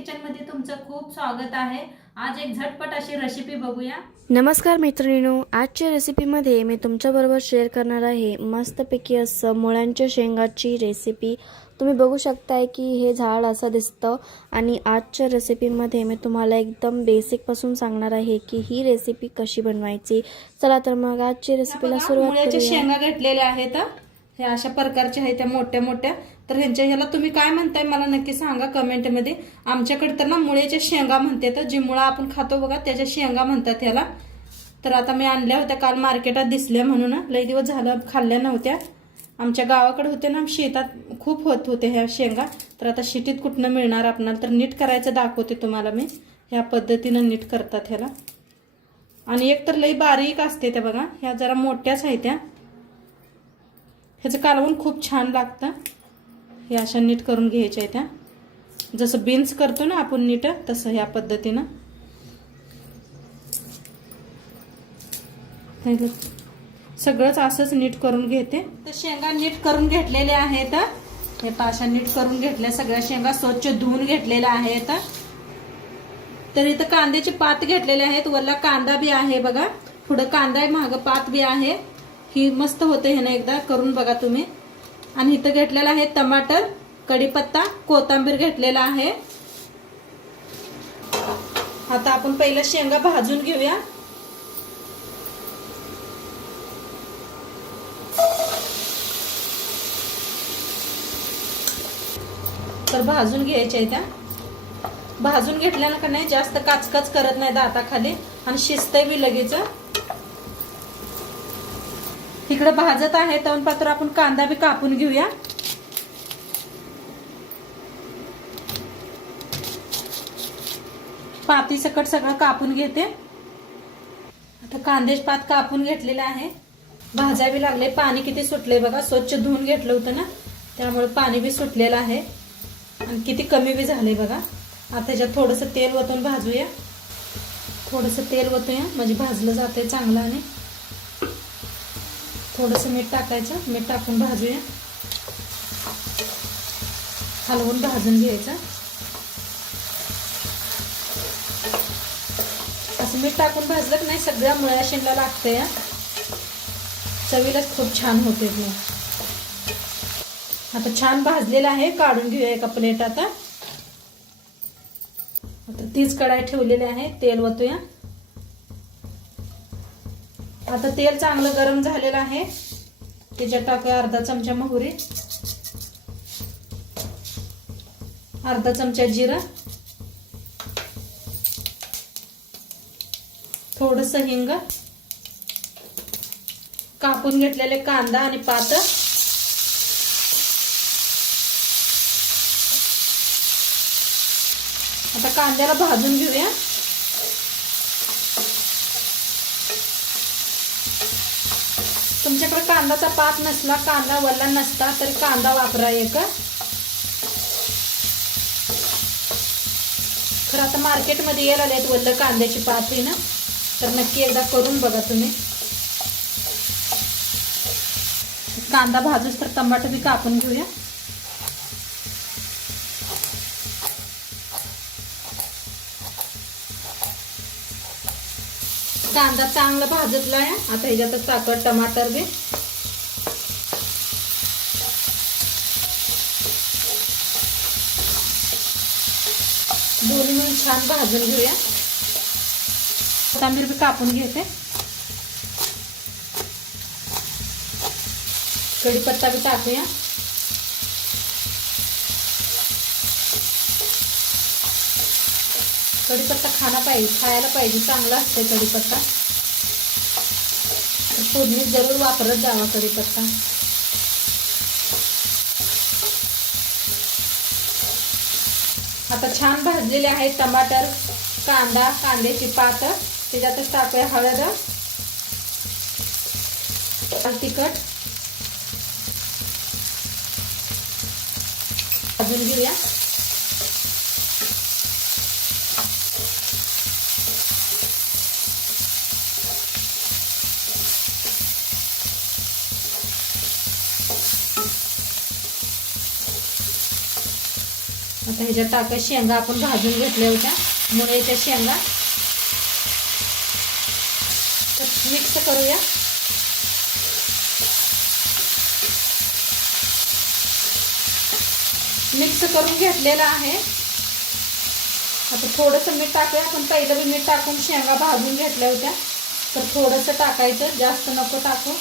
Kitchen मध्ये तुमचं खूप स्वागत आहे। आज एक झटपट अशी रेसिपी बघूया। नमस्कार मैत्रिणींनो, आजच्या रेसिपीमध्ये मी तुमच्याबरोबर शेअर करणार आहे मस्तपैकी असं मुळ्यांच्या शेंगाची रेसिपी। तुम्ही बघू शकताय की हे झाड असं दिसतं आणि आजच्या रेसिपीमध्ये मी तुम्हाला एकदम बेसिक पासून सांगणार आहे की ही रेसिपी कशी बनवायची। चला तर मग आजची रेसिपीला सुरुवात करूया। मुळ्याच्या शेंगा घेतलेल्या आहेत, हे अशा प्रकारचे आहेत, त्या मोठ्या मोठ्या। तर ह्याला तुम्ही काय म्हणताय मला नक्की सांगा कमेंट मध्ये। आमच्याकडे तर ना मुळ्याच्या शेंगा म्हणतात, जी मुळा आपण खातो बघा त्याच्या शेंगा म्हणतात ह्याला। तर आता मी आणल्या होत्या काल मार्केटात दिसल्या म्हणून, लई दिवस झालं खाल्ल्या नव्हत्या। आमच्या गावाकडे होते ना, शेतात खूप होत होते ह्या शेंगा। तर आता शेतीत कुठनं मिळणार आपणाला, तर नीट करायचं दाखवते तुम्हाला मी। ह्या पद्धतीने नीट करतात ह्याला। आणि एक तर लई बारीक असते त्या बघा, ह्या जरा मोठ्याच आहेत त्या। ह्याचं कालवण खूप छान लागतं। हे अशा नीट करून घ्यायच्या त्या, जसं बीन्स करतो ना आपण नीट, तसं ह्या पद्धतीनं सगळंच असंच नीट करून घेते। तर शेंगा नीट करून घेतलेल्या आहेत, हे पाशा नीट करून घेतल्या सगळ्या शेंगा, स्वच्छ धुवून घेतलेल्या आहेत। तर इथं कांद्याची पात घेतलेले आहेत, वरला कांदा बी आहे बघा, पुढे कांदा आहे, मागं पात बी आहे। ही मस्त होते, ह्याने एकदा करून बघा तुम्ही। आणि इथं घेतलेला आहे टमाटर, कढीपत्ता, कोथिंबीर घेतलेला आहे। आता आपण पहिलं शेंगा भाजून घेऊया। तर भाजून घ्यायच्या त्या, भाजून घेतल्यानं का नाही जास्त काचकाच करत नाही दाताखाली आणि शिजतंय बी लगेच। इकडे भाजत आहे तवनपात्र, आपण कांदा बी कापून घेऊया। पाती सकट सगळं कापून घेते। आता कांद्याची पात कापून घेतलेला आहे, भाजावी लागले। पाणी किती सुटले बघा, स्वच्छ धुवून घेतलं होतं ना, त्यामुळे पाणी बी सुटलेलं आहे आणि किती कमी बी झाले बघा। आता त्याच्यात थोडंसं तेल वतून भाजूया, थोडंसं तेल वतूया म्हणजे भाजलं जाते चांगलं। आणि थोडंसं मीठ टाकायचं, मीठ टाकून भाजूया, हलवून भाजून घ्यायचं। असं मीठ टाकून भाजलं की नाही सगळ्या मुळ्या शेंगा लागते, चवीलाच खूप छान होते। आता छान भाजलेलं आहे, काढून घेऊया एका प्लेटात। आता तीच कढाई ठेवलेली आहे, तेल वतूया। आता तेल चांगलं गरम झालेलं आहे, त्याच्यात टाकूया अर्धा चमचा मोहरी, अर्धा चमचा जिरा, थोडस हिंग, कापून घेतलेले कांदा आणि पात। आता कांद्याला भाजून घेऊया। तुमच्याकडे कांद्याचा पात नसला, कांदा वल्ला नसता तरी कांदा वापरा एक। खरं आता मार्केटमध्ये यायला लागलेत वल्ल कांद्याची पात आहे ना, तर नक्की एकदा करून बघा तुम्ही। कांदा भाजूस तर टमाटर बी कापून घेऊया। कांदा चांगला भाजतला आहे, आता ह्याच्यात टाकत टमाटर बी। दोन्ही मिळून छान भाजून घेऊया। कोथिंबीर बी कापून घेते, कढीपत्ता बी टाकूया। कढीपत्ता खायला पाहिजे, चांगला असते कढीपत्ता। फोडणीत जरूर वापरत जावा कढीपत्ता। आता छान भाजलेले आहेत टमाटर, कांदा, कांद्याची पात, त्याच्यातच टाकूया हळद, तिखट, भाजून घेऊया। आता ह्याच्यात टाका शेंगा आपण भाजून घेतल्या होत्या मुळ्याच्या शेंगा. मिक्स करूया. मिक्स करून घेतलेला आहे. आता थोडंसं मीठ टाकूया. आपण पहिलं बी मीठ टाकून शेंगा भाजून घेतल्या होत्या तर थोडंसं टाकायचं, जास्त नको टाकू.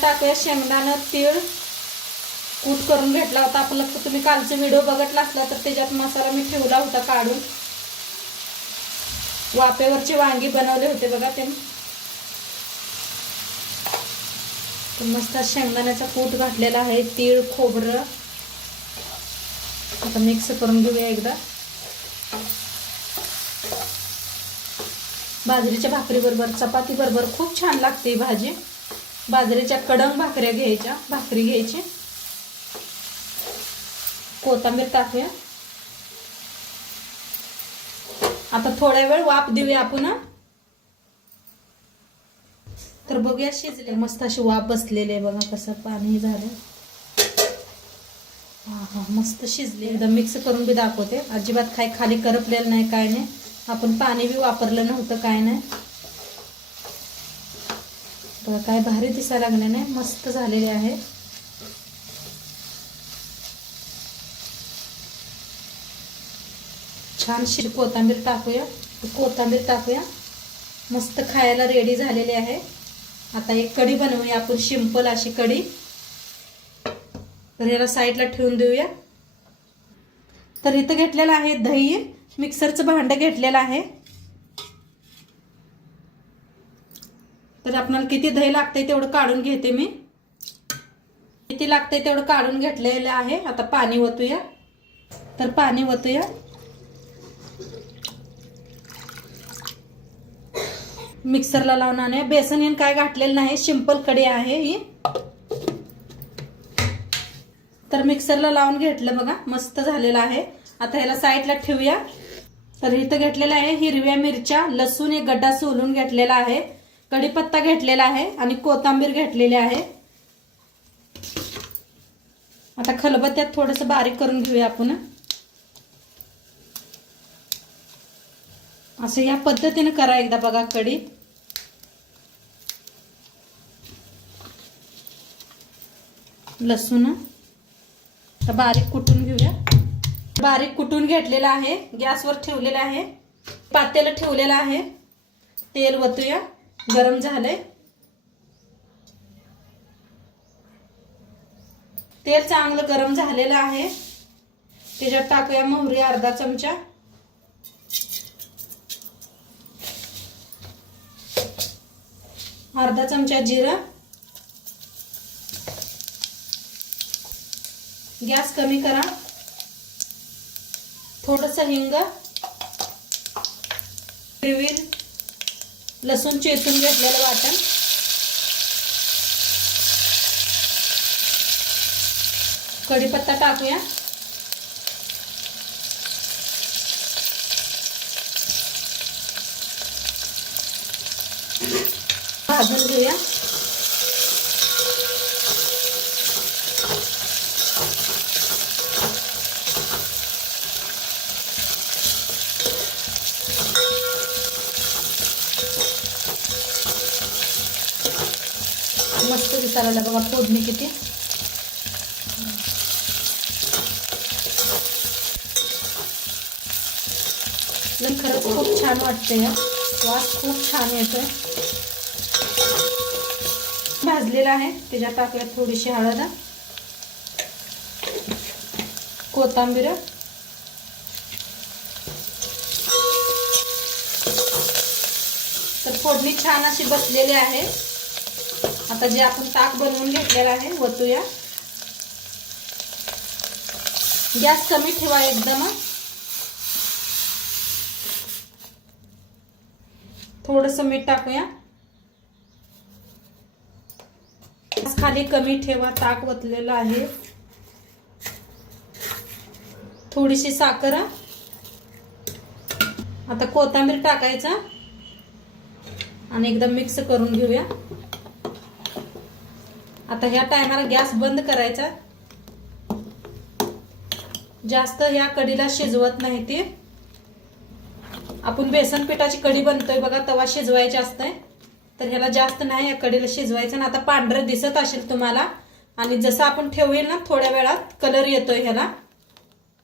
टाकूया शेंगदाणं, तीळ कूट करून घेतला होता. आपलं तुम्ही कालचा व्हिडिओ बघितला असला तर त्याच्यात मसाला मी ठेवला होता काढून. वाफेवरची वांगी बनवले होते बघा ते. तर मस्त शेंगदाण्याचा कूट घातलेला आहे, तीळ, खोबरं. आता मिक्स करून घेऊया एकदा. बाजरीच्या भाकरी बरोबर, चपाती बरोबर खूप छान लागते ही भाजी. बाजरीच्या कडंग भाकऱ्या घ्यायच्या, भाकरी घ्यायची. कोथिंबीर टाकूया. आता थोड्या वेळ वाफ देऊया आपण. तर बघूया शिजले. मस्त अशी वाफ बसलेली आहे बघा, कसं पाणी झालं. हा मस्त शिजले. एकदा मिक्स करून बी दाखवते. अजिबात काही खाली करपलेलं नाही, काय नाही. आपण पाणी बी वापरलं नव्हतं, काय नाही. बघा काय भारी दिसायला लागले नाही, मस्त झालेले आहे. छान कोथिंबीर टाकूया. कोथिंबीर टाकूया. मस्त खायला रेडी झालेले आहे. आता एक कढी बनवूया आपण, सिंपल अशी कढी. तर याला साईडला ठेवून देऊया. तर इथं घेतलेलं आहे दही, मिक्सरचं भांडं घेतलेलं आहे. तर आपल्याला किती दही लागतंय तेवढं काढून घेते मी. किती लागतंय तेवढं काढून घेतलेलं आहे. आता पाणी ओतूया. तर पाणी ओतूया. मिक्सरला लावून आणूया. बेसन येऊन काय घातलेलं नाही, सिंपल कढी आहे ही. तर मिक्सरला लावून घेतलं बघा, मस्त झालेलं आहे. आता ह्याला साईडला ठेवूया. तर इथं घेतलेलं आहे हिरव्या मिरच्या, लसूण एक गड्डा सोलून घेतलेला आहे, कढीपत्ता घेतलेला आहे आणि कोथिंबीर घेतलेली आहे. आता खलबत्त्यात थोडंसं बारीक करून घेऊया आपण. असं या पद्धतीने करा एकदा बघा कढी. लसूण बारीक कुटून घेऊया. बारीक कुटून घेतलेला आहे. गॅसवर ठेवलेला आहे, पातेलं ठेवलेलं आहे. तेल ओतूया. गरम झालंय. तेल चांगलं गरम झालेलं आहे. त्याच्यात टाकूया मोहरी अर्धा चमचा. अर्धा चमचा जिरं. गॅस कमी करा. थोडंसं हिंग, हिरवी लसूण चेचून घेतलेलं वाटण, कढीपत्ता टाकूया. भाजून घेऊया. मस्त दिसायला बघा फोडणी किती. खरंच खूप छान वाटते. या वास खूप छान येतोय. भाजलेला आहे. त्याच्यात टाकूया थोडीशी हळद, कोथिंबीर. तर फोडणी छान अशी बसलेली आहे. आता जे आपण ताक बनवून घेतलेलं आहे ओतूया. गॅस कमी ठेवा एकदम. थोडंसं मीठ टाकूया. गॅस खाली कमी ठेवा. ताक ओतलेलं आहे. थोडीशी साखर. आता कोथिंबीर टाकायचा आणि एकदम मिक्स करून घेऊया. आता ह्या टायमाला गॅस बंद करायचा. जास्त या कढीला शिजवत नाही ती. आपण बेसन पिठाची कढी बनतोय बघा तेव्हा शिजवायची असते, तर ह्याला जास्त नाही या कढीला शिजवायचं. आणि आता पांढरं दिसत असेल तुम्हाला, आणि जसं आपण ठेवेल ना थोड्या वेळात कलर येतोय ह्याला,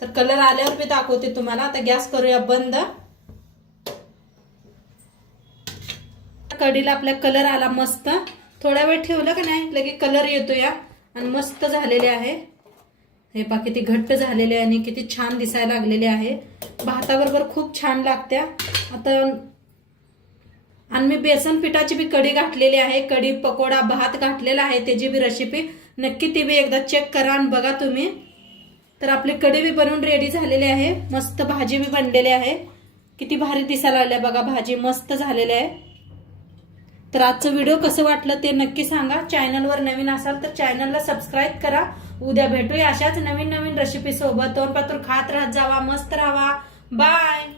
तर कलर आल्यावर मी दाखवते तुम्हाला. आता गॅस करूया बंद. कढीला आपल्या कलर आला मस्त. थोड्या वेळ ठेवलं का नाही लगे कलर येतो या, आणि मस्त झालेले आहे. हे पहा किती घट्ट झालेले आहे आणि किती छान दिसायला लागलेले आहे. भाताबरोबर खूप छान लागत्या. आता आणि मी बेसन पिठाची बी कढी घातलेली आहे, कढी पकोडा भात घातलेला आहे, त्याची बी रेसिपी नक्की ती बी एकदा चेक करा आणि बघा तुम्ही. तर आपली कढी बी बनवून रेडी झालेली आहे. मस्त भाजी बी बनलेली आहे. किती भारी दिसायला लागल्या बघा, भाजी मस्त झालेली आहे. तर आजचं व्हिडिओ कसं वाटलं ते नक्की सांगा. चॅनलवर नवीन असाल तर चॅनलला सबस्क्राईब करा. उद्या भेटूया अशाच नवीन नवीन रेसिपी सोबत. तोंडपातूर खात राहत जावा, मस्त राहावा. बाय.